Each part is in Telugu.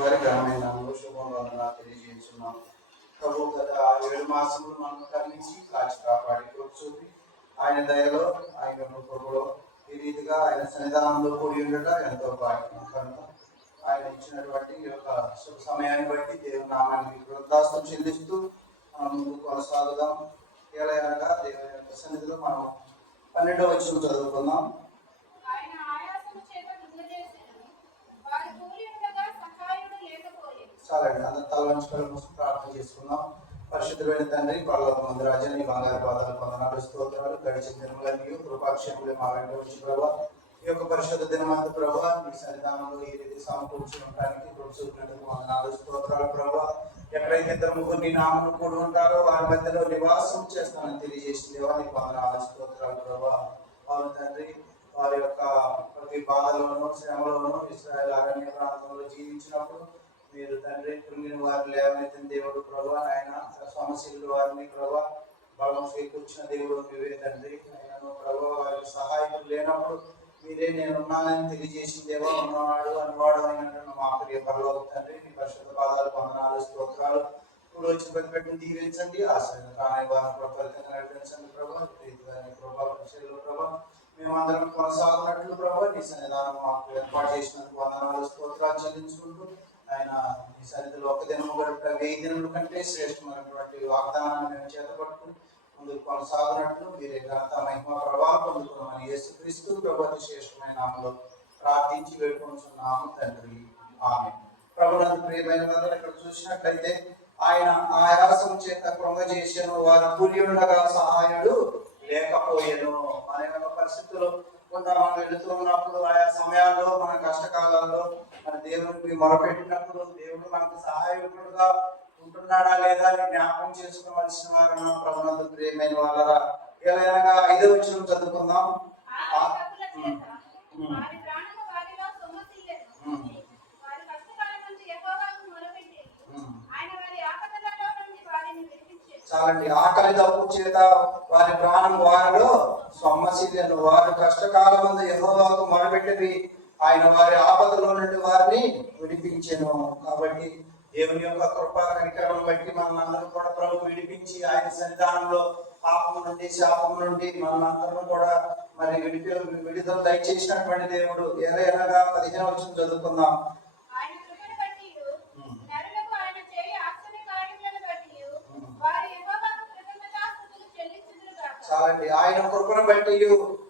వారి ఘనమైన శుభవందన తెలియజేస్తున్నాం. ప్రభు గత 7 మాసములు మనల్ని కరుణించి కాచి కాపాడి చూపి ఆయన దయలో ఆయన కృపలో ఈ రీతిగా ఆయన సన్నిధానంలో కూడి ఉండట ఎంతో భాగ్యం కనుక ఆయన ఇచ్చినటువంటి ఈ యొక్క శుభ సమయాన్ని బట్టి దేవుని నామానికి కృతజ్ఞతాస్తుతులు చెల్లిస్తూ మనం ముందుకు కొనసాగుదాం. ఏలయనగా దేవుని యొక్క సన్నిధిలో మనం 12వ వచనం చదువుకుందాం. చాలండి, అందరూ తల వంచుకొని ప్రార్థన చేసుకుందాం. పరిశుద్ధమైన తండ్రి, పరలోకమందు రాజా, నీ బంగారు పాదాలు వందనాలు స్తోత్రాలు. గడిచిన దినములన్నీ కృపాక్షేములు మా వెంట వచ్చి ప్రభావ ఈ యొక్క పరిశుద్ధ దినమందు ప్రభావ నీ సన్నిధానంలో ఈ రీతి సమకూర్చి ఉండడానికి చూపినందుకు వందనాలు స్తోత్రాలు ప్రభావ. ఎక్కడైతే ఇద్దరు ముగ్గురు నీ నామను కూడి ఉంటారో వారి మధ్యలో నివాసం చేస్తానని తెలియజేసిన దేవా నీకు వందనాలు స్తోత్రాలు ప్రభావ. అవును తండ్రి, వారి యొక్క ప్రతి బాధలోనూ శ్రమలోనూ ఇశ్రాయేలు అరణ్య ప్రాంతంలో జీవించినప్పుడు మీరు తండ్రి కృంగిన వారు లేవనెత్తిన దేవుడు ప్రభా, ఆయన సమస్యలు వారిని ప్రభా బలం చేకూర్చిన దేవుడు మీరే తండ్రి. ఆయనను ప్రభా వారికి సహాయకులు లేనప్పుడు మీరే నేనున్నానని తెలియజేసిన దేవా, ఉన్నవాడు అనువాడు అయినట్టు మా ప్రియ పరలోక తండ్రి, మీ పరిశుద్ధ పాదాలు వందనాలు స్తోత్రాలు. ఇప్పుడు వచ్చిన ప్రతిపెట్టును దీవించండి, ఆశ్రయం కాని వారిని ఫలితంగా నడిపించండి ప్రభా. ప్రభా మేమందరం కొనసాగునట్లు ప్రభా నీ సన్నిధానం మాకు ఏర్పాటు చేసినందుకు వందనాలు స్తోత్రాలు చెల్లించుకుంటూ ఆయన ఈ సన్నిధిలో ఒక దినము గడుపుట 1000 దినముల కంటే శ్రేష్టమైనటువంటి వాగ్దానాన్ని మేము చేతపట్టుకుని ముందుకు కొనసాగునట్లు మీరే ఘనత మహిమ ప్రభావం పొందుకున్నామని యేసుక్రీస్తు ప్రభువు శ్రేష్టమైన నామములో ప్రార్థించి వేడుకొనుచున్నాము తండ్రి, ఆమేన్. ప్రభువునందు ప్రియమైన వారు ఇక్కడ చూసినట్లయితే ఆయన ఆయాసం చేత కృంగజేసెను, వారు కూలి ఉండగా సహాయుడు లేకపోయెను. మన యొక్క పరిస్థితుల్లో మనం వెళుతూ ఉన్నప్పుడు ఆయా సమయాల్లో మన కష్టకాలాల్లో మన దేవునికి మొరపెట్టినప్పుడు దేవుడు మనకు సహాయకుడుగా ఉంటున్నాడా లేదా అని జ్ఞాపకం చేసుకోవాల్సిన వారు ప్రభునందు ప్రియమైన వాళ్ళరా. ఎలాగనగా 5వ వచనం చదువుకుందాం. చాలండి, ఆకలి దప్పు చేత వారి ప్రాణం వారిలో సొమ్మసిల్లెను, వారి కష్టకాలమందు యెహోవాకు మొరపెట్టిరి, ఆయన వారి ఆపదలో నుండి వారిని విడిపించెను. కాబట్టి దేవుని యొక్క కృపా కనికరం బట్టి మనందరూ కూడా ప్రభు విడిపించి ఆయన సన్నిధానంలో పాపము నుండి శాపము నుండి మనందరూ కూడా మరి విడుదల దయచేసినటువంటి దేవుడు. ఎలాగనగా 15వ వచనం చదువుకుందాం. చాలండి, ఆయన కృపను బట్టి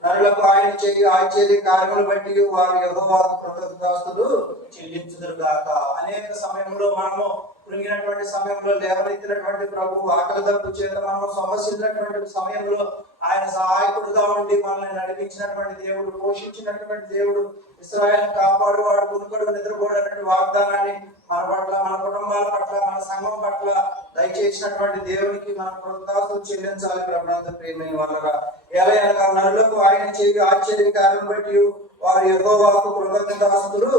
నరులకు ఆయన చేయి ఆశ్చర్య కార్యములు బట్టి వారు యెహోవాకు కృతజ్ఞతాస్తుతులు చెల్లించుదురు గాక. అనేక సమయంలో మనము కృంగినటువంటి సమయంలో లేవనెత్తినటువంటి ప్రభు ఆకలి దప్పు చేత మనము సమస్యటువంటి సమయంలో ఆయన సహాయకుడుగా ఉండి మనల్ని నడిపించినటువంటి దేవుడు, పోషించినటువంటి దేవుడు, ఇశ్రాయేలు కాపాడువాడు, కునుకడు నిద్రపోడటువంటి వాగ్దానాన్ని మన పట్ల, మన కుటుంబాల పట్ల, మన సంఘం పట్ల దయచేసినటువంటి దేవునికి మనం కృతజ్ఞతలు చెల్లించాలి. ప్రభునందు ప్రియమైన వాళ్ళగా ఎలాగనగా నరులకు ఆయన చేయి ఆశ్చర్య కార్యం బట్టి వారు యెహోవాకు కృతజ్ఞతాస్తుతులు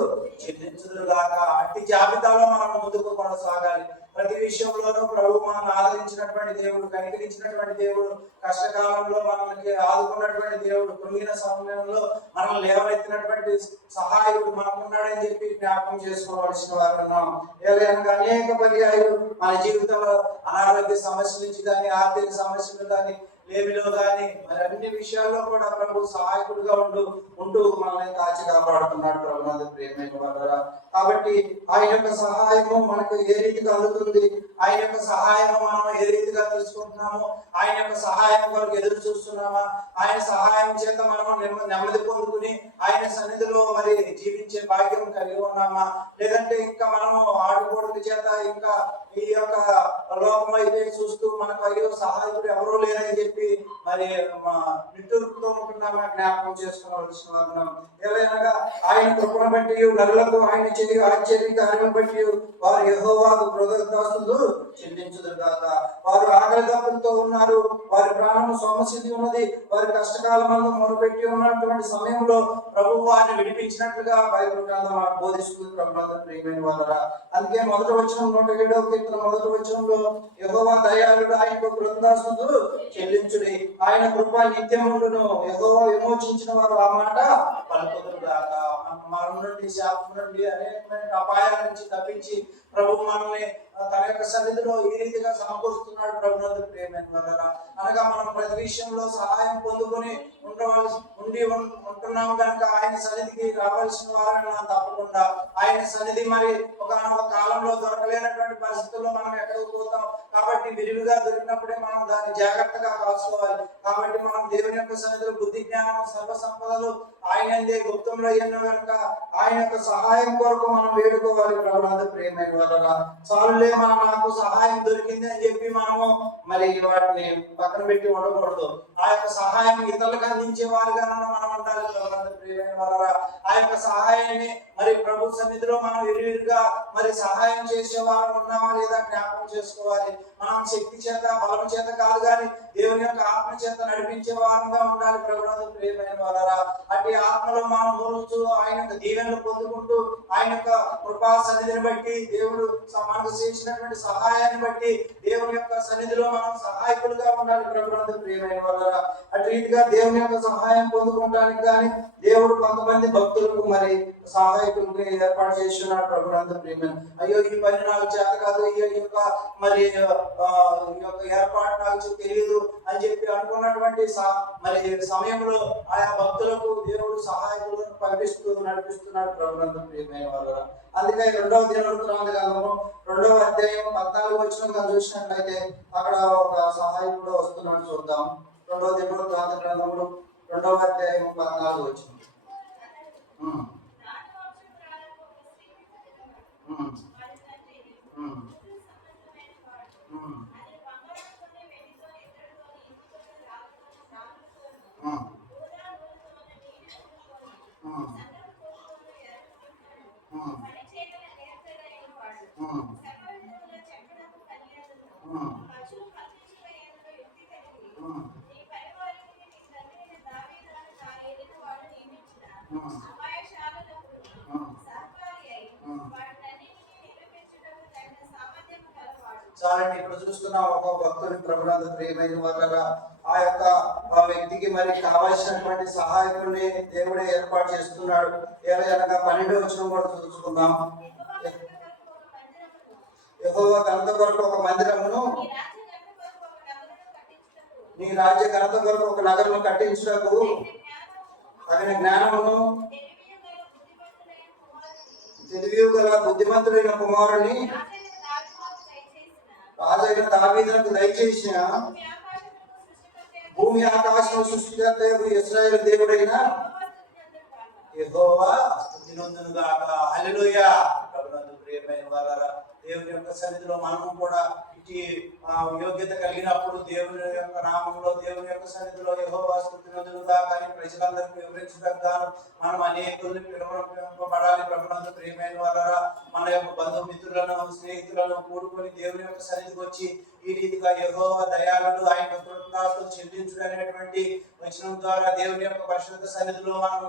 చెల్లించుదురు గాక. అట్టి జాబితాలో మనం ముందుకు కొనసాగాలి. ప్రతి విషయంలోనూ ప్రభు మనల్ని ఆదరించినటువంటి దేవుడు, కనికరించినటువంటి దేవుడు, కష్టకాలంలో మనల్ని ఆదుకున్నటువంటి దేవుడు, కృంగిన సమయంలో మనం లేవనెత్తినటువంటి సహాయుడు మనకున్నాడని చెప్పి జ్ఞాపకం చేసుకోవాల్సిన వారు ఉన్నాం. ఏదైనా అనేక పర్యాయాలు మన జీవితంలో అనారోగ్య సమస్యల నుంచి కానీ, ఆర్థిక సమస్యలు కానీ, లేమిలో కానీ మరి అన్ని విషయాల్లో కూడా ప్రభు సహాయకుడుగా ఉంటూ మనల్ని కాచి కాపాడుతున్నాడు. ప్రభునందు ప్రియమైన వారా, కాబట్టి ఆయన యొక్క సహాయము మనకు ఏ రీతిగా అందుతుంది, ఆయన యొక్క సహాయము మనం ఏ రీతిగా తీసుకుంటున్నాము, ఆయన యొక్క సహాయం కొరకు ఎదురు చూస్తున్నామా, ఆయన సహాయం చేత మనం నెమ్మది పొందుకుని ఆయన సన్నిధిలో మరి జీవించే భాగ్యం కలిగి ఉన్నామా, లేదంటే ఇంకా మనము ఆడుకోవడం చేత ఇంకా ఈ యొక్క లోకం అయితే చూస్తూ మనకు అయ్యో సహాయకుడు ఎవరూ లేరని చెప్పి మరి నిట్టూర్పుతో ఉంటున్నామా జ్ఞాపకం చేసుకోవాల్సిన వారు. ఏలైనగా ఆయన కృపను బట్టి నరులకు ఆయన చేయి ఆశ్చర్య కార్యం బట్టి వారు యెహోవాకు కృతజ్ఞతాస్తుతులు చెల్లించుదురు గాక. వారు ఆకలి దప్పులతో ఉన్నారు, వారి ప్రాణము సొమ్మసిల్లి ఉన్నది, వారి కష్టకాలమందు మొరపెట్టి ఉన్నటువంటి సమయంలో ప్రభువు వారిని విడిపించినట్లుగా బైబిల్ గ్రంథం బోధిస్తుంది. ప్రభునందు ప్రియమైన వారా, అందుకే మొదటి వచనం 107వ కీర్తన మొదటి వచనంలో యెహోవా దయాళుడు, ఆయనకు కృతజ్ఞతాస్తుతులు చెల్లి చెల్లించుడి, ఆయన కృప నిత్యముండును, యెహోవా విమోచించిన వారు ఆ మాట పలుకుదురు గాక. మరణం నుండి, శాపం నుండి, అనేకమైన అపాయాల నుంచి తప్పించి ప్రభు మనల్ని తన యొక్క సన్నిధిలో ఈ రీతిగా సమకూరుస్తున్నాడు. ప్రభునందు ప్రియమైన వారలారా, అనగా మనం ప్రతి విషయంలో సహాయం పొందుకొని ఉంటున్నాము కనుక ఆయన సన్నిధికి రావాల్సిన వారని తప్పకుండా ఆయన సన్నిధి మరి ఒక కాలంలో దొరకలేనటువంటి పరిస్థితుల్లో మనం ఎక్కడికి పోతాం. కాబట్టి విరివిగా దొరికినప్పుడే మనం దాన్ని జాగ్రత్తగా కాసుకోవాలి. కాబట్టి మనం దేవుని యొక్క సన్నిధిలో బుద్ధి, జ్ఞానం, సర్వ సంపదలు ఆయనందే గుప్తంలో ఎన్నో కనుక ఆయన యొక్క సహాయం కొరకు మనం వేడుకోవాలి. ప్రభునందు ప్రియమైన వారలారా, చాలులే నాకు సహాయం దొరికింది అని చెప్పి మనము మరి వాటిని పక్కన పెట్టి ఉండకూడదు. ఆ యొక్క సహాయం ఇతరులకు అందించే వారుగా మనం ఉండాలి. ప్రభునందు ప్రియమైన వారలారా, ఆ యొక్క సహాయాన్ని మరి ప్రభు సన్నిధిలో మనం విరివిరిగా మరి సహాయం చేసేవారు ఉన్నామా లేదా జ్ఞాపకం చేసుకోవాలి. మనం శక్తి చేత, బలం చేత కాదు కానీ దేవుని యొక్క ఆత్మ చేత నడిపించే వారంగా ఉండాలి. ప్రభునందు ప్రియమైన వారలారా, అట్టి ఆత్మలో మనం మూలుతూ ఆయన యొక్క దీవెనలు పొందుకుంటూ ఆయన యొక్క కృపా సన్నిధిని బట్టి, దేవుడు మనకు చేసినటువంటి సహాయాన్ని బట్టి దేవుని యొక్క సన్నిధిలో మనం సహాయకులుగా ఉండాలి. ప్రభునందు ప్రియమైన వారలారా, అటు రీతిగా దేవుని యొక్క సహాయం పొందుకోవడానికి కానీ దేవుడు కొంతమంది భక్తులకు మరి సహాయకులకు ఏర్పాటు చేస్తున్నాడు. ప్రభునందు ప్రియమైన, అయ్యో ఈ పని నాకు చేత కాదు, ఈ యొక్క మరి ఈ యొక్క ఏర్పాటు నాకు తెలియదు అని చెప్పి అనుకున్నటువంటి మరి సమయంలో ఆయా భక్తులకు దేవుడు సహాయకులను పంపిస్తూ నడిపిస్తున్నాడు. ప్రభునందు ప్రియమైన వారలారా, అందుకే 2వ దినవృత్తాంత గ్రంథము 2వ అధ్యాయం 14 వచనం చూసినట్లయితే అక్కడ ఒక సహాయకుడు వస్తున్నాడు. చూద్దాం. 2వ దినవృత్తాంత గ్రంథములు 2వ అధ్యాయం 14 వచనం. చాలండి, ఇప్పుడు చూస్తున్నాం ఒక భక్తుని. ప్రభునందు ప్రియమైన వారలారా, ఆ యొక్క వ్యక్తికి మరి కావాల్సినటువంటి సహాయకుల్ని దేవుడే ఏర్పాటు చేస్తున్నాడు. అనగా 12వ వచనం కూడా చూసుకుందాం. యెహోవా ఘనత కొరకు ఒక మందిరమును, నీ రాజ్య ఘనత కొరకు ఒక నగరము కట్టించుటకు తగిన జ్ఞానమును, తెలివి గల బుద్ధిమంతుడైన కుమారుని రాజైన దావీదునకు దయచేసిన భూమి ఆకాశం సృష్టికర్త ఇశ్రాయేలు దేవుడైన యెహోవా స్తుతి నొందును గాక. హల్లెలూయా. ప్రభునందు ప్రియమైన వారలారా, దేవుని యొక్క సన్నిధిలో మనము కూడా ఇటు యోగ్యత కలిగినప్పుడు దేవుని యొక్క నామంలో, దేవుని యొక్క సన్నిధిలో యెహోవా స్తుతి నొందును గాక అని ప్రజలందరికీ వివరించడానికి గాను మనం అనేకుల్ని పిలువబడాలి. ప్రభునందు ప్రియమైన వారలారా, మన యొక్క బంధుమిత్రులను, స్నేహితులను కూడుకొని దేవుని యొక్క సన్నిధికి వచ్చి ఈ రీతిగా యెహోవా దయాళుడు, ఆయన కృతజ్ఞతలు చెల్లించుడు అనేటువంటి వచనం ద్వారా దేవుని యొక్క పరిశుద్ధ సన్నిధిలో మనం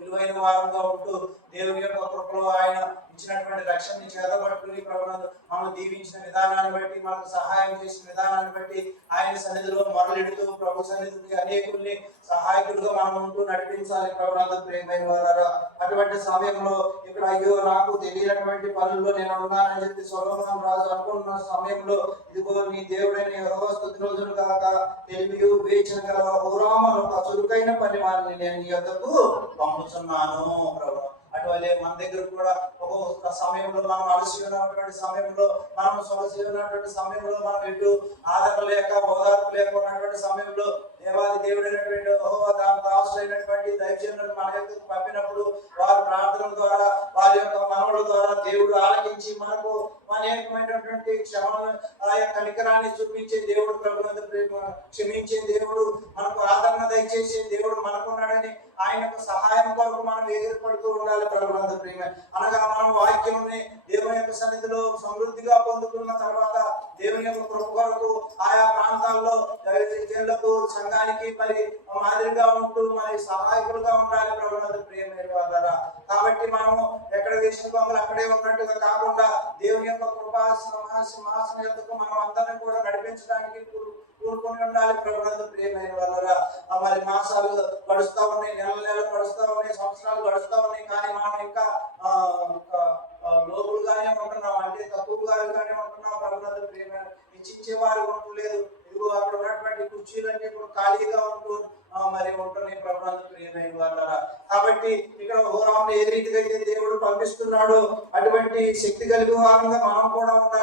విలువైన వారంగా ఉంటూ దేవుని యొక్క కృపలో ఆయన ఇచ్చినటువంటి రక్షణని చేతబట్టుకుని ప్రభునందు మనం దీవించిన విధానాన్ని బట్టి, మనకు సహాయం చేసిన విధానాన్ని బట్టి ఆయన సన్నిధిలో మొరలిడుతూ ప్రభు సన్నిధికి అనేకుల్ని సహాయకులుగా మనం ఉంటూ నడిపించాలి. ప్రభునందు ప్రియమైన వారలారా, అటువంటి సమయంలో ఇక్కడ అయ్యో నాకు తెలియనటువంటి పనుల్లో నేను ఉన్నానని చెప్పి సొలొమోను రాజు అనుకున్న సమయంలో, ఇదిగో నీ దేవుడైన యెహోవా స్తుతి నొందును గాక, తెలివియు వివేచన గల హురాము ఒక చురుకైన పని వారిని నేను నీ యొద్దకు పంపుతున్నాను. ప్రభు అటువలే మన దగ్గర కూడా ఒక్కొక్క సమయంలో మనం అలసి ఉన్నటువంటి సమయంలో, మనం సొలసి ఉన్నటువంటి సమయంలో, మనం ఎటు ఆదరణ లేక ఓదార్పు లేక ఉన్నటువంటి సమయంలో దేవాది దేవుడైనటువంటి యెహోవా దాసుడైనటువంటి దైవజనులను మన యొక్క పంపినప్పుడు వారి ప్రార్థన ద్వారా, వారి యొక్క మనవుల ద్వారా దేవుడు ఆలకించి మనకు అనేకమైనటువంటి క్షమను, ఆ యొక్క కనికరాన్ని చూపించే దేవుడు, ప్రభునందు క్షమించే దేవుడు, మనకు ఆదరణ దయచేసే దేవుడు మనకున్నాడని ఆయన యొక్క సహాయం కొరకు మనం ఎదురుపడుతూ ఉండాలి. ప్రభునందు ప్రేమ అనగా మనం వాక్యంని దేవుని యొక్క సన్నిధిలో సమృద్ధిగా పొందుకున్న తర్వాత దేవుని యొక్క కృప కొరకు ఆయా ప్రాంతాల్లో జనులకు, సంఘానికి మరి మాదిరిగా ఉంటూ మరి సహాయకులుగా ఉండాలి. ప్రభునందు ప్రియమైన వారలారా, కాబట్టి మనము ఎక్కడ వేసిన బొమ్మలు అక్కడే ఉన్నట్టుగా కాకుండా దేవుని యొక్క కృపా సింహాసనం యొద్దకు మనం అందరినీ కూడా నడిపించడానికి కూడుకొని ఉండాలి ప్రభునందు ప్రియమైన వాళ్ళరా. మరి మాసాలు గడుస్తా ఉన్నాయి, నెలలు గడుస్తా ఉన్నాయి, సంవత్సరాలు గడుస్తా ఉన్నాయి, కానీ మనం ఇంకా లోపులుగానే ఉంటున్నాం, అంటే తక్కువగానే ఉంటున్నాం ప్రభునందు ప్రియమైన. ఇచ్చే వారు ఉండలేదు. ఇదిగో అక్కడ ఉన్నటువంటి కుర్చీలన్నీ ఇప్పుడు ఖాళీగా మరి ఉంటున్నాయి ప్రభునందు ప్రియమైన వాళ్ళరా. కాబట్టి ఇక్కడ హోరామును ఏ రీతిగా అయితే దేవుడు పంపిస్తున్నాడు అటువంటి శక్తి కలిగిన వారంగా మనం కూడా ఉండాలి.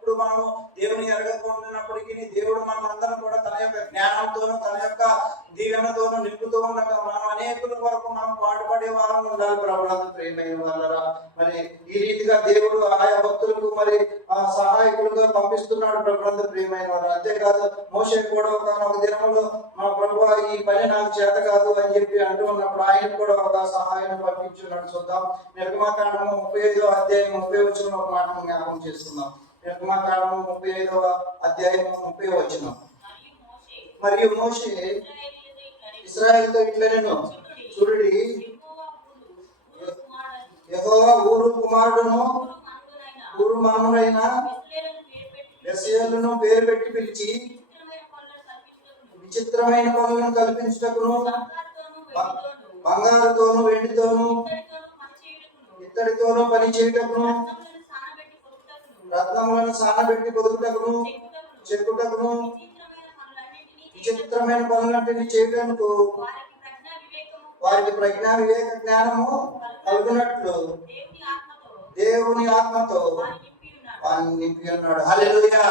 ఇప్పుడు మనము దేవుని ఎరగకుంటున్నప్పటికీ దేవుడు మనందరం కూడా తన యొక్క జ్ఞానంతోనూ తన యొక్క దీవెనతోనూ నింపుతూ ఉండగా మనం అనేకుల వరకు మనం పాటుపడే వారం ఉండాలి ప్రభునందు ప్రియమైన వాళ్ళరా. మరి ఈ రీతిగా దేవుడు ఆయా భక్తులకు మరి సహాయకులుగా పంపిస్తున్నాడు ప్రభునందు ప్రియమైన వారు. అంతేకాదు మోషే కూడా ఒక దినంలో మా ప్రభువా ఈ పని నాకు చేత కాదు అని చెప్పి అంటూ ఉన్నప్పుడు ఆయన కూడా ఒక సహాయం పంపించున్నాడు. చూద్దాం. నిర్గమకాండము 35వ అధ్యాయం 30 వచనం ఒక మాట జ్ఞాపకం చేసుకుందాం. నిర్గమకాండము 35వ అధ్యాయం 30వ వచనం. మరియు మోషే ఇశ్రాయేలుతో ఇట్లనెను, చూడుడి, యెహోవా ఊరు కుమారుడును ఊరు మనుమడైన బెసలేలును పేరు పెట్టి పిలిచి విచిత్రమైన పనులను కల్పించుటకును బంగారుతోను వెండితోను ఇత్తడితోను పని చేయుటకును రత్నములను సానబెట్టి పొదుగుటకును చెక్కుటకును విచిత్రమైన పనులంటిని చేయటకు వారికి ప్రజ్ఞా వివేక జ్ఞానము కలుగునట్లు దేవుని ఆత్మతో వారిని నింపి ఉన్నాడు. హల్లెలూయా.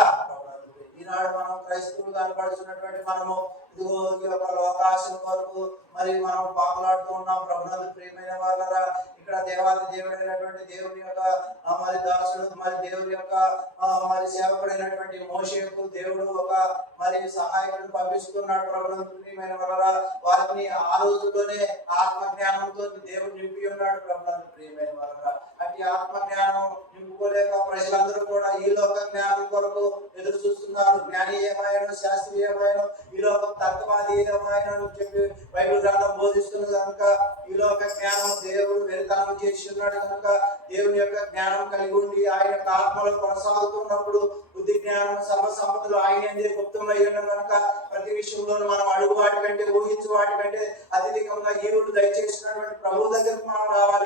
ఈనాడు మనం క్రైస్తవులు కనపడుతున్నటువంటి మనము ఇదిగో ఈ యొక్క లోకాశల వరకు మరి మనం పాకులాడుతూ ఉన్నాం ప్రభునందు ప్రియమైన వాళ్ళరా. ఇక్కడ దేవాది దేవుడైనటువంటి దేవుని యొక్క మరి దాసుడు మరి దేవుని యొక్క మరి సేవకుడైనటువంటి మోషేకు దేవుడు ఒక మరి సహాయకుడిని పంపిస్తున్నాడు ప్రభునందు ప్రియమైన వాళ్ళరా. వారిని ఆ రోజుల్లోనే ఆత్మ జ్ఞానంతో దేవుడు నింపి ఉన్నాడు ప్రభునందు ప్రియమైన వాళ్ళరా. అట్టి ఆత్మ జ్ఞానం నింపుకోలేక ప్రజలందరూ కూడా ఈ లోక జ్ఞానం కొరకు ఎదురు చూస్తున్నారు. జ్ఞాని ఏమైనా శాస్త్రీయమైన ఈ లోక తర్కవాది ఏమైనా చెప్పి బైబిల్ గ్రంథం బోధిస్తున్నది కనుక ఈ లోక జ్ఞానం దేవుడు వెరితనం చేసి ఉన్నాడు కనుక దేవుని యొక్క జ్ఞానం కలిగి ఉండి ఆయన యొక్క ఆత్మలో కొనసాగుతున్నప్పుడు బుద్ధి జ్ఞానం సర్వసంపదలు ఆయన ఎందే గుప్తంలో అయ్యడం కనుక ప్రతి విషయంలో మనం అడుగు వాటి కంటే ఊహించు వాటి కంటే అత్యధికంగా ఈరుడు దయచేసినటువంటి ప్రభు దగ్గరకు మనం రావాలి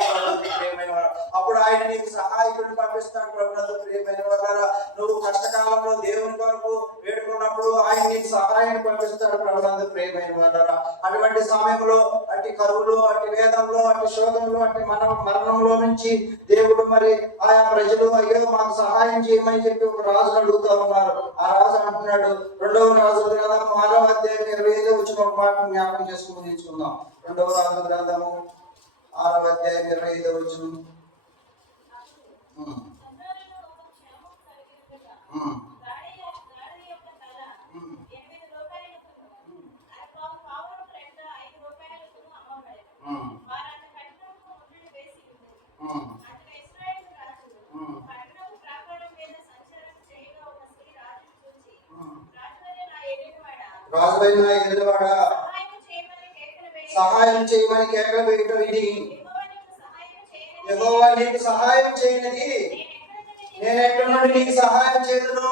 ప్రియమైన వారు. అప్పుడు ఆయన నీకు సహాయకుడిని పంపిస్తాడు ప్రభునందు ప్రియమైన వారు. నువ్వు కష్టకాలంలో దేవుని కొరకు వేడుకున్నప్పుడు ఆయన నీకు సహాయాన్ని పంపిస్తాడు ప్రభునందు ప్రియమైన వారు. అటువంటి సమయంలో అట్టి కరువులో అట్టి వేదంలో అట్టి శోధంలో అట్టి మరణంలో నుంచి దేవుడు మరి ఆయా ప్రజలు అయ్యో మాకు సహాయం చేయమని చెప్పి ఒక రాజును అడుగుతూ ఉన్నారు. ఆ రాజు అంటున్నాడు, 2వ రాజుల గ్రంథం 6వ అధ్యాయం 25వ వచనం ఒక మాట జ్ఞాపకం చేసుకుని తీసుకుందాం. 2వ రాజుల గ్రంథము 6వ అధ్యాయం 25వ వచనం. రాజువైన ఎదురువాడ సహాయం చేయమని కేకలు వేయటం ఇది. యెహోవా నీకు సహాయం చేయనిది నేను ఎక్కడి నుండి నీకు సహాయం చేయను.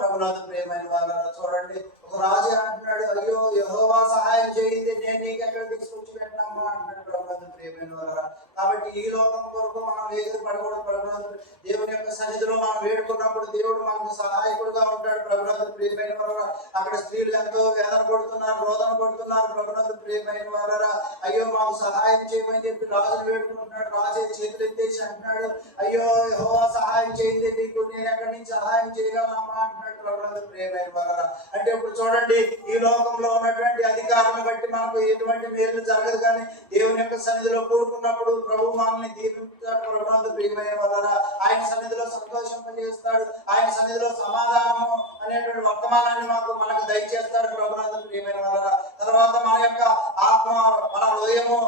ప్రభునందు ప్రియమైన వాళ్ళని చూడండి. ఒక రాజు అంటున్నాడు, అయ్యో యెహోవా సహాయం చేయింది నేను నీకు ఎక్కడ తీసుకొచ్చి పెట్టినమ్మా అంటున్నాడు ప్రభునందు ప్రియమైన వాళ్ళ. కాబట్టి ఈ లోకం కొరకు మనం వేదిక పడకూడదు. ప్రభునందు దేవుని యొక్క సన్నిధిలో మనం వేడుకున్నప్పుడు దేవుడు మనకు సహాయకుడుగా ఉంటాడు ప్రభునందు ప్రియమైన వాళ్ళ. అక్కడ స్త్రీలు ఎంతో వేదన పడుతున్నారు, రోదన పడుతున్నారు ప్రభునందు ప్రియమైన వాళ్ళ. అయ్యో మాకు సహాయం చేయమని చెప్పి రాజును వేడుకుంటున్నాడు. రాజు చేతులు ఎత్తేసి అంటున్నాడు, అయ్యో యెహోవా సహాయం చేయింది నీకు నేను ఎక్కడి నుంచి సహాయం చేయగలనమ్మా అంటున్నాడు ప్రభునందు ప్రియమైన వాళ్ళ. అంటే ఇప్పుడు చూడండి, ఈ లోకంలో ఉన్నటువంటి అధికారాన్ని బట్టి మనకు ఎటువంటి మేలు జరగదు, కానీ దేవుని యొక్క సన్నిధిలో కూడుకున్నప్పుడు ప్రభు మనల్ని దీవిస్తాడు ప్రభునందు ప్రియమైన వాళ్ళ. ఆయన సన్నిధిలో సంతోషింపజేస్తాడు. ఆయన సన్నిధిలో సమాధానము అనేటువంటి వర్తమానాన్ని మనకు దయచేస్తాడు ప్రభునందు ప్రియమైన వాళ్ళ. తర్వాత మన యొక్క ఆత్మ మన హృదయము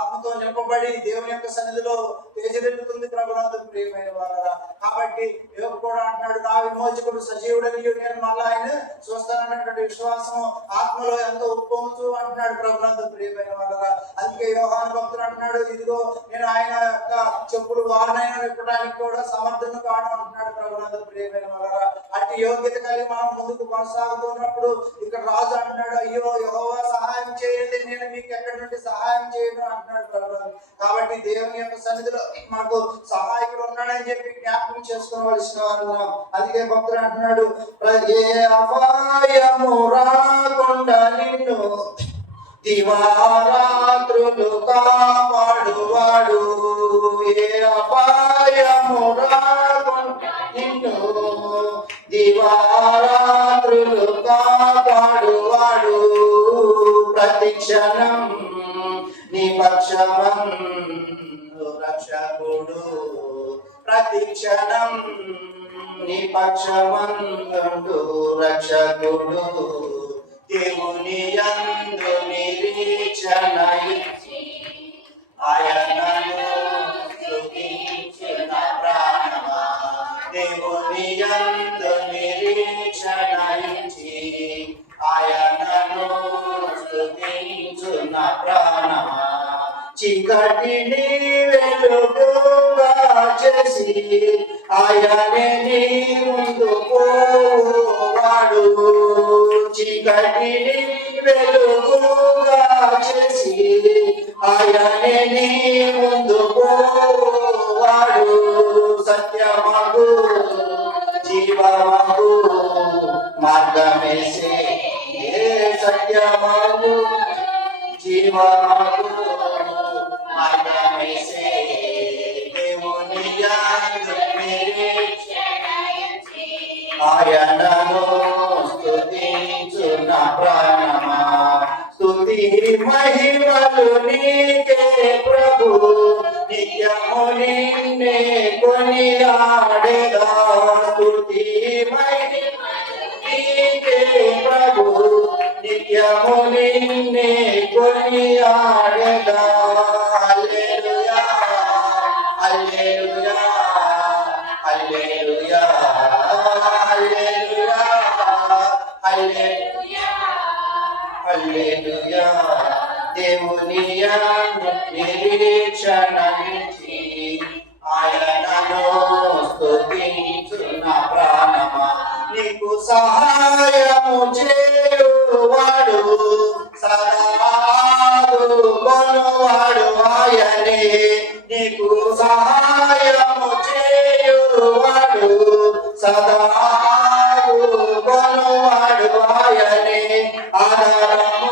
ఆత్మతో నింపబడి దేవుని యొక్క సన్నిధిలో తేజరెక్కుతుంది ప్రభునందు ప్రియమైన వాళ్ళ. కాబట్టి యోగు కూడా అంటున్నాడు, నా విమోచకుడు సజీవుడని నేను మళ్ళీ ఆయన చూస్తానన్నటువంటి విశ్వాసం ఆత్మలో ఎంతో ఉప్పొంగుతూ అంటున్నాడు ప్రభునందు ప్రియమైన వాళ్ళ. అందుకే యోహాను భక్తుడు అంటున్నాడు, ఇదిగో నేను ఆయన యొక్క చెప్పులు వారినైనా విప్పడానికి కూడా సమర్థను కాను అంటున్నాడు ప్రభునందు ప్రియమైన వాళ్ళ. అట్టి యోగ్యత కలిగి మనం ముందుకు కొనసాగుతున్నప్పుడు ఇక్కడ రాజు అంటున్నాడు, అయ్యో యెహోవా సహాయం చేయండి, నేను మీకు ఎక్కడి నుండి సహాయం చేయను అంటున్నాడు ప్రభు. కాబట్టి దేవుని యొక్క సన్నిధిలో మనకు సహాయకుడు ఉన్నాడని చెప్పి జ్ఞాపకం చేసుకోవలసిన వారు. అందుకే భక్తుడు అంటున్నాడు, ఏ అపాయము రాకుండా నిన్ను దివారాత్రులు కాపాడువాడు, ఏ అపాయము రాకుండా నిన్ను దివారాత్రులు కాపాడువాడు, ప్రతిక్షణం నీ పక్షమందు రక్షకుడు, ప్రతిక్షణం నీ పక్షమందు రక్షకుడు, దేవుని యందు నిరీక్షణ ఆయనను స్తుతించిన ప్రాణమా, దేవుని యందు నిరీక్షణ ఆయనను స్తుతించిన ప్రాణమా, చీకటిని వెలుగుగా చేసి ఆయనే నీ ముందు పోవాడు, చీకటిని వెలుగుగా చేసి ఆయనే నీ ముందు పోవాడు, సత్యమగు జీవమగు మార్గమేసే, ఏ సత్యమగు జీవమగు మార్గమేసే, దేవుని యందు నిరీక్షణ ఆయనను స్తుతించున ప్రాణమా, స్తుతి మహిమలు నీకే ప్రభు, నిత్యము నిన్నే కొనియాడెదా, స్తుతి మహిమలు నీకే ప్రభు, నిత్యము నిన్నే కొనియాడెదా, హల్లెలూయా హల్లెలూయా హల్లెలూయా హల్లెలూయా హల్లెలూయా హల్లెలూయా, దేవుని యందు నిరీక్షణ ఆయనను స్తుతించున ప్రాణమా, నీకు సహాయము చేయువాడు సదాదుకొనువాడు ఆయనే, నీకు సహాయము చేయువాడు సదాదుకొనువాడు ఆయనే, ఆధారము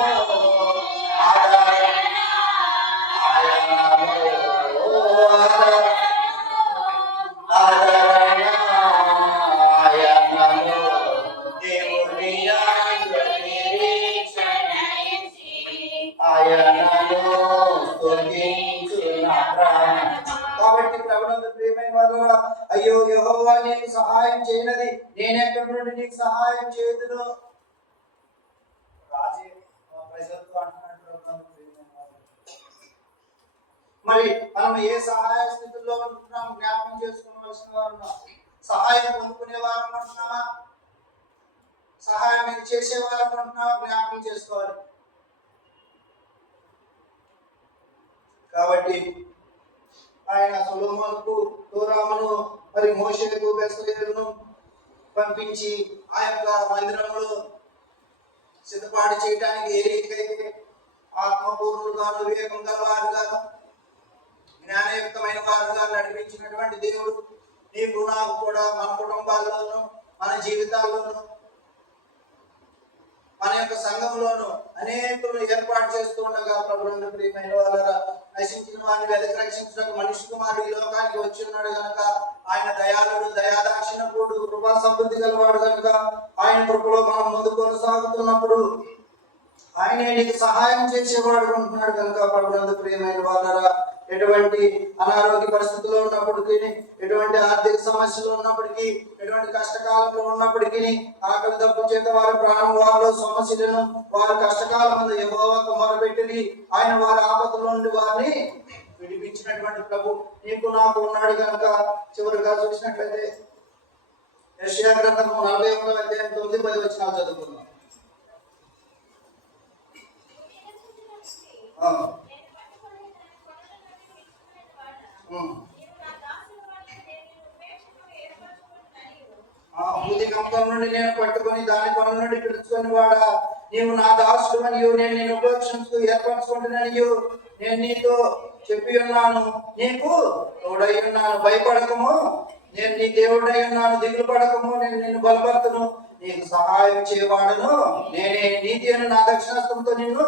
కాబట్టి ప్రభునందు ప్రియమైన వారులారా, అయ్యో యెహోవా నీకు సహాయం చేయనది, నేనెక్కడి నుండి నీకు సహాయం చేయుదును, రాజే ప్రజలతో అంటున్నాడు ప్రభునందు ప్రియమైన వారులారా. మరి మనం ఏ సహాయ స్థితిలో ఉంటున్నాం జ్ఞాపకం చేసుకోవాల్సిన వారు, సహాయం పొందుకునే వారు ఉంటున్నామా, సహాయం చేసే వారు ఉంటున్నామా జ్ఞాపకం చేసుకోవాలి. కాబట్టి ఆయన సొలొమోనుకు హోరామును మరి మోషేకు బెత్లెహేమును పంపించి ఆ యొక్క మందిరంలో సిద్ధపాటు చేయడానికి ఏ రీతికైతే ఆత్మపూర్ణులుగాను వివేకం గలవారుగాను జ్ఞానయుక్తమైన వారుగా నడిపించినటువంటి దేవుడు నీకు నాకు కూడా మన కుటుంబాల్లోనూ మన జీవితాల్లోనూ మన యొక్క సంఘంలోనూ అనేకులు ఏర్పాటు చేస్తూ ఉండగా ప్రభువునందు ప్రియమైన వారులారా, నశించిన వారిని వెదకి రక్షించడానికి మనిషి కుమారుడు ఈ లోకానికి వచ్చి ఉన్నాడు కనుక ఆయన దయాళుడు, దయాదాక్షిణ్యపుడు, కృపా సమృద్ధి గలవాడు కనుక ఆయన కృపలో మనం ముందు కొనసాగుతున్నప్పుడు ఆయనే నీకు సహాయం చేసేవాడు ఉంటున్నాడు కనుక ప్రభువునందు ప్రియమైన వారులారా, ఎటువంటి అనారోగ్య పరిస్థితుల్లో ఉన్నప్పటికీ, ఎటువంటి ఆర్థిక సమస్యలు ఉన్నప్పటికీ, ఎటువంటి కష్టకాలంలో ఉన్నప్పటికీ, ఆకలి దప్పు చేత వారి ప్రాణం వారిలో సమస్యలను వారి కష్టకాలం ముందు యెహోవాకు మొరపెట్టి ఆయన వారి ఆపదల నుండి వారిని విడిపించినటువంటి ప్రభు నీకు నాకు ఉన్నాడు కనుక చివరిగా చూసినట్లయితే యెషయా గ్రంథము 41వ అధ్యాయం 9-10 వచనాలు చదువుకుందాం. భూదిగంతం నుండి నేను పట్టుకొని దాని పనుల నుండి పిలుచుకొని వాడా, నీవు నా దాసుడు మరియు నేను నిన్ను ఉపేక్షించుకు ఏర్పరచుకుంటున్నాను, నేను నీతో చెప్పి ఉన్నాను, నీకు తోడై ఉన్నాను, భయపడకము, నేను నీ దేవుడై ఉన్నాను, దిగులు పడకము, నేను నిన్ను బలపరుతును, నీకు సహాయం చేయవాడును, నేనే, నీతి అని నా దక్షిణాస్తంతో నిన్ను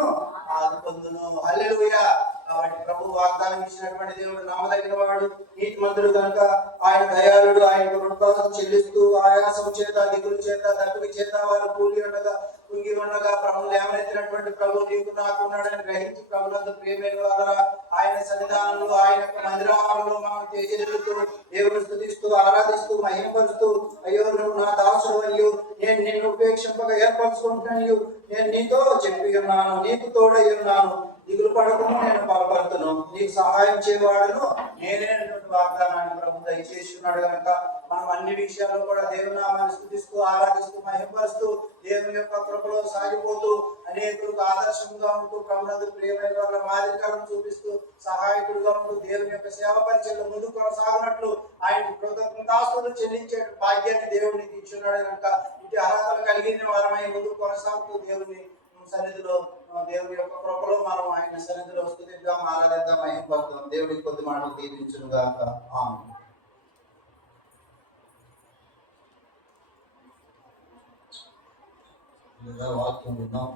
ఆదుకొందును. హల్లెలూయా. కాబట్టి ప్రభు వాగ్దానం ఇచ్చినటువంటి దేవుడు నమ్మదగిన వాడు, నీతిమంతుడు కనుక ఆయన దయాళుడు. ఆయన రుణదాసం చెల్లిస్తూ ఆయాసం చేత, దిగులు చేత, దప్పిక చేత వారు కూలి ఉండగా కుంగి ఉండగా ప్రభువు లేవనెత్తినటువంటి ప్రభు నీకు నాకు ఉన్నాడని గ్రహించి ప్రభునందు ప్రియమైన వారా, ఆయన సన్నిధానంలో ఆయన యొక్క మందిరాలలో మనం తేజెల్లుతూ దేవుని స్తుతిస్తూ ఆరాధిస్తూ మహిమపరుస్తూ, అయ్యో నువ్వు నా దాసుడు అయ్యో, నేను నిన్ను ఉపేక్షింపగా ఏర్పరచుకుంటున్నాను, నేను నీతో చెప్పి ఉన్నాను, నీకు తోడై ఉన్నాను, దిగులు పడకము, నేను బలపడుతును, నీకు సహాయం చేయవాడును, నేనేటువంటి వాగ్దానాన్ని ప్రభు దయచేసి ఉన్నాడు కనుక మనం అన్ని విషయాల్లో కూడా దేవుని నామాన్ని స్తుతిస్తూ ఆరాధిస్తూ మహిమపరుస్తూ దేవుని యొక్క కృపలో సాగిపోతూ అనేకులకు ఆదర్శంగా ఉంటూ ప్రభునందు ప్రియమైన వాళ్ళ మాదిరికరం చూపిస్తూ సహాయకుడుగా ఉంటూ దేవుని యొక్క సేవ పరిచయంలో ముందుకు కొనసాగినట్లు ఆయన కృతజ్ఞతాస్తులు చెల్లించే భాగ్యాన్ని దేవునికి ఇచ్చున్నాడు కనుక ఇటు అర్హతలు కలిగిన వారమై ముందుకు కొనసాగుతూ దేవుని సన్నిధిలో దేవుని యొక్క కృపలో మనం ఆయన సన్నిధిలో స్తుతిద్దాం, ఆరాధిద్దాం, మహిమపడతాం. దేవుడికి కొద్ది మాటలు దీవించును గాక. ఆమేన్. వాక్యం విన్నాం.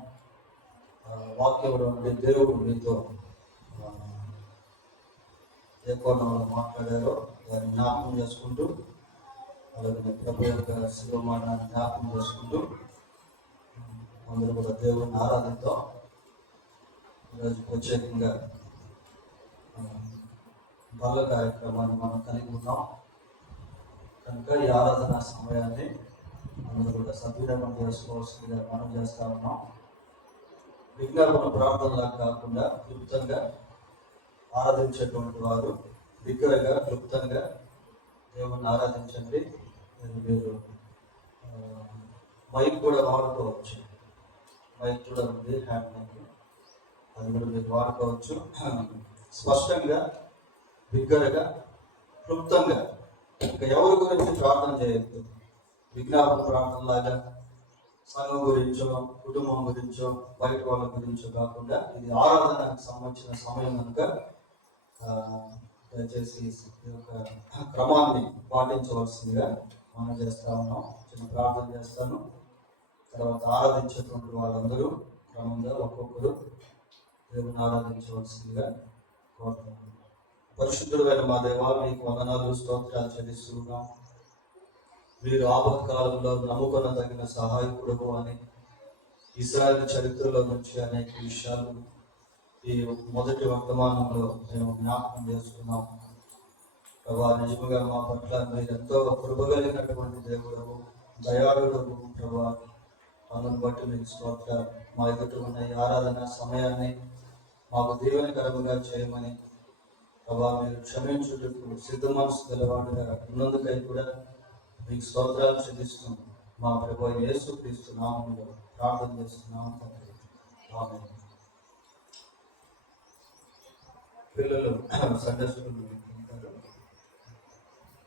వాక్యంలో ఉండే దేవుడు మీతో ఏ కోణంలో మాట్లాడారో దాన్ని జ్ఞాపకం చేసుకుంటూ, అలాగే ప్రభు యొక్క శివ మాటని జ్ఞాపకం చేసుకుంటూ అందరూ కూడా దేవుడిని ఆరాధిద్దాం. ఈరోజు ప్రత్యేకంగా బల్ల కార్యక్రమాన్ని మనం కలిగి ఉన్నాం కనుక ఈ ఆరాధన సమయాన్ని అందరూ కూడా సద్వినియోగం చేసుకోవాల్సిందిగా మనం చేస్తా ఉన్నాం. విజ్ఞాపన ప్రార్థనలా కాకుండా క్లుప్తంగా ఆరాధించేటువంటి వారు బిగ్గరగా క్లుప్తంగా దేవుణ్ణి ఆరాధించండి. మీరు మైక్ కూడా వాడుకోవచ్చు, మైక్ కూడా ఉంది, హ్యాండ్ మైక్, అది కూడా మీరు వాడుకోవచ్చు. స్పష్టంగా బిగ్గరగా క్లుప్తంగా, ఇంకా ఎవరి గురించి ప్రార్థన చేయొద్దు. విజ్ఞాపన ప్రార్థనలాగా సంఘం గురించో కుటుంబం గురించో బయట వాళ్ళ గురించో కాకుండా ఇది ఆరాధనకు సంబంధించిన సమయం కనుక దయచేసి ఈ యొక్క క్రమాన్ని పాటించవలసిందిగా మనం చేస్తా ఉన్నాం. చిన్న ప్రార్థన చేస్తాను, తర్వాత ఆరాధించేటువంటి వాళ్ళందరూ క్రమంగా ఒక్కొక్కరు దేవుని ఆరాధించవలసిందిగా కోరుతున్నాను. పరిశుద్ధుడైన మా దేవా, మీకు వందనాలు స్తోత్రాలు చెల్లిస్తున్నాం. మీరు ఆపత్కాలంలో నమ్ముకొన తగిన సహాయకుడు అని ఇశ్రాయేలు చరిత్రలో నుంచి అనేక విషయాలు ఈ మొదటి వర్తమానంలో మేము జ్ఞాపకం చేసుకున్నాం. ప్రభా, నిజంగా మా పట్ల మీరు ఎంతో కృపగలిగినటువంటి దేవుడవు, దయాళుడవు ప్రభా. అందును బట్టి మీకు స్తోత్రాలు. మా ఎదుట ఉన్న ఈ ఆరాధన సమయాన్ని మాకు దీవెనకరంగా చేయమని ప్రభా, మీరు క్షమించుటకు సిద్ధ మనసు గలవాడుగా ఉన్నందుకై కూడా మీకు స్తోత్రాలు చెల్లిస్తున్నాం. మా ప్రభు యేసు క్రీస్తు నామములో ప్రార్థన చేస్తున్నాం తండ్రి. ఆమేన్. పిల్లలు సండే స్కూల్